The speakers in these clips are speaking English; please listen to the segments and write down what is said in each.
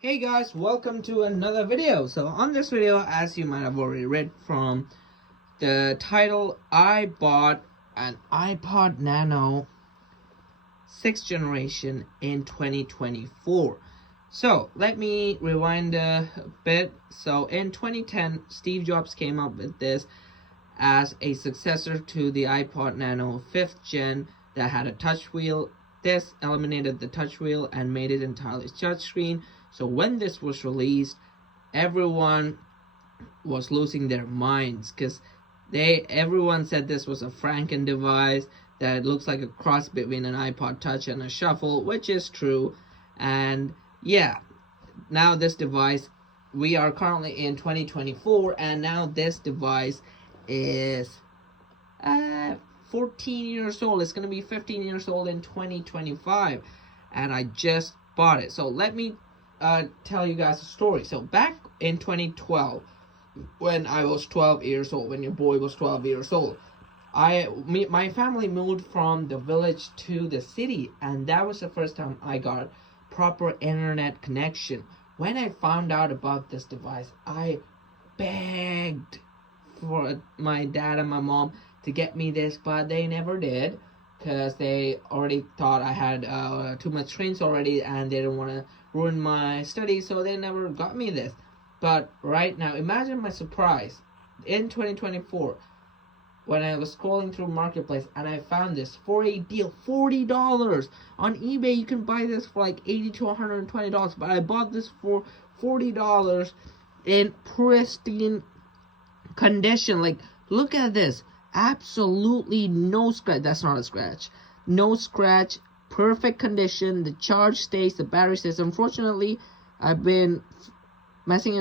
Hey guys, welcome to another video. So on this video, as you might have already read from the title, I bought an iPod Nano 6th generation in 2024. So let me rewind a bit. So in 2010, Steve Jobs came up with this as a successor to the iPod Nano 5th gen that had a touch wheel. This eliminated the touch wheel and made it entirely touchscreen. So when this was released, everyone was losing their minds because everyone said this was a Franken device, that it looks like a cross between an iPod Touch and a Shuffle, which is true. And yeah, now this device, we are currently in 2024, and now this device is 14 years old. It's going to be 15 years old in 2025, and I just bought it. So let me tell you guys a story. So back in 2012, when I was 12 years old, when your boy was 12 years old, my family moved from the village to the city, and that was the first time I got proper internet connection. When I found out about this device, I begged for my dad and my mom to get me this, but they never did, because they already thought I had too much screens already, and they didn't want to ruin my studies, so they never got me this. But right now, imagine my surprise in 2024 when I was scrolling through Marketplace and I found this for a deal, $40. On eBay, you can buy this for like $80 to $120, but I bought this for $40 in pristine condition. Like, look at this. Absolutely no scratch. That's not a scratch. No scratch. Perfect condition. The charge stays, the battery stays. Unfortunately, I've been messing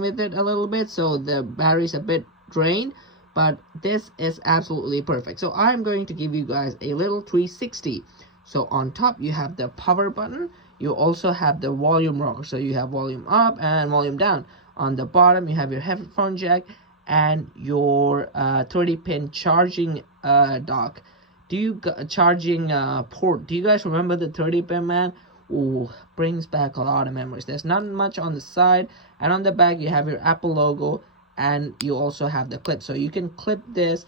with it a little bit, so the battery's a bit drained, but this is absolutely perfect. So I'm going to give you guys a little 360. So on top, you have the power button. You also have the volume rocker, so you have volume up and volume down. On the bottom, you have your headphone jack and your 30-pin charging dock. Charging port. Do you guys remember the 30-pin, man? Ooh, brings back a lot of memories. There's not much on the side, and on the back you have your Apple logo, and you also have the clip, so you can clip this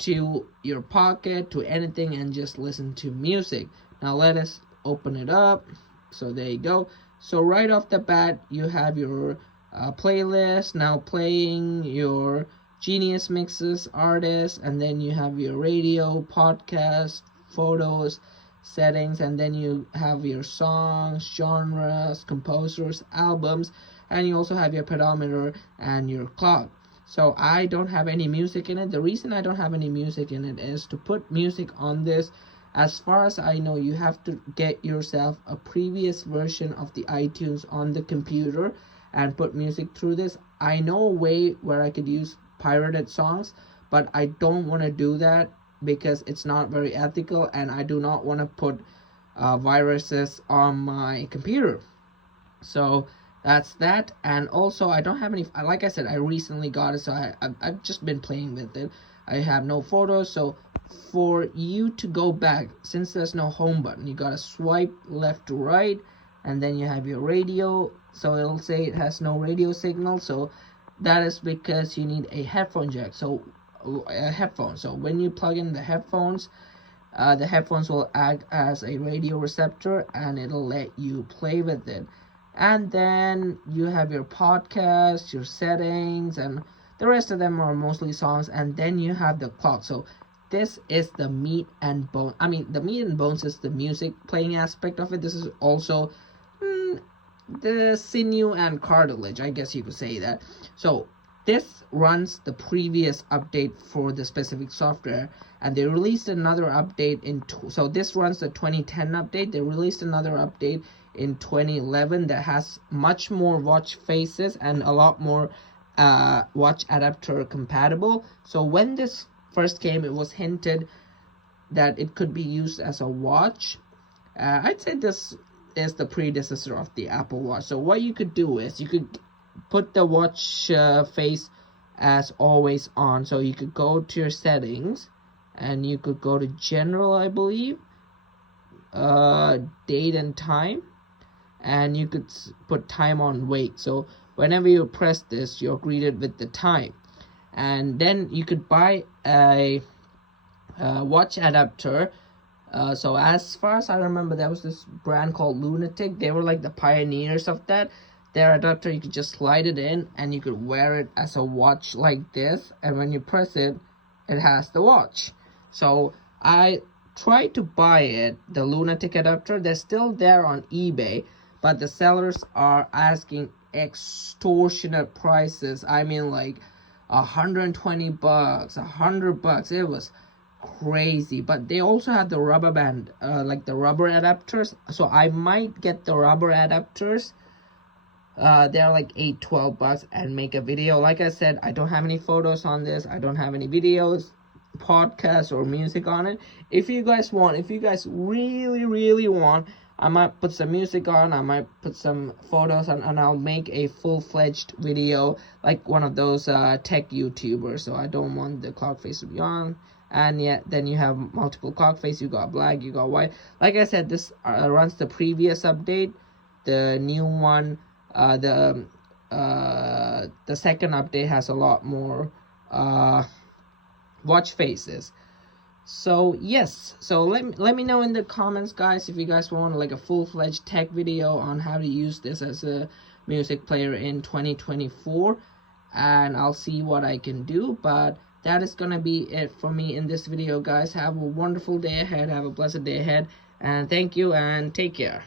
to your pocket, to anything, and just listen to music. Now let us open it up. So there you go. So right off the bat, you have your playlist now playing, your Genius mixes, artists, and then you have your radio, podcast, photos, settings, and then you have your songs, genres, composers, albums, and you also have your pedometer and your clock. So I don't have any music in it. The reason I don't have any music in it is to put music on this, as far as I know, you have to get yourself a previous version of the iTunes on the computer and put music through this. I know a way where I could use pirated songs, but I don't want to do that because it's not very ethical, and I do not want to put viruses on my computer. So that's that. And also, I don't have any, like I said, I recently got it, so I've just been playing with it. I have no photos, so for you to go back, since there's no home button, you gotta swipe left to right, and then you have your radio. So it'll say it has no radio signal, so that is because you need a headphone jack. So a headphone. So when you plug in the headphones will act as a radio receptor, and it'll let you play with it. And then you have your podcast, your settings, and the rest of them are mostly songs. And then you have the clock. So this is the meat and bone. I mean, the meat and bones is the music playing aspect of it. This is also the sinew and cartilage, I guess you could say that. So this runs the previous update for the specific software, and they released another update so this runs the 2010 update. They released another update in 2011 that has much more watch faces and a lot more watch adapter compatible. So when this first came, it was hinted that it could be used as a watch. I'd say this is the predecessor of the Apple Watch. So what you could do is you could put the watch face as always on. So you could go to your settings, and you could go to general, I believe, date and time, and you could put time on wait. So whenever you press this, you're greeted with the time. And then you could buy a watch adapter. So as far as I remember, there was this brand called Lunatic. They were like the pioneers of that. Their adapter, you could just slide it in and you could wear it as a watch like this, and when you press it, it has the watch. So I tried to buy it, the Lunatic adapter. They're still there on eBay, but the sellers are asking extortionate prices. I mean, like $120, $100. It was crazy. But they also had the rubber band, like the rubber adapters. So I might get the rubber adapters. They're like $12 and make a video. Like I said, I don't have any photos on this. I don't have any videos, podcasts, or music on it. If you guys want, if you guys really want, I might put some music on, I might put some photos on, and I'll make a full-fledged video like one of those tech YouTubers. So I don't want the clock face to be on. And yet then you have multiple clock face. You got black, you got white. Like I said, this runs the previous update. The new one, the second update has a lot more watch faces. So yes, so let me know in the comments, guys, if you guys want like a full-fledged tech video on how to use this as a music player in 2024, and I'll see what I can do. But that is gonna be it for me in this video, guys. Have a wonderful day ahead, have a blessed day ahead, and thank you and take care.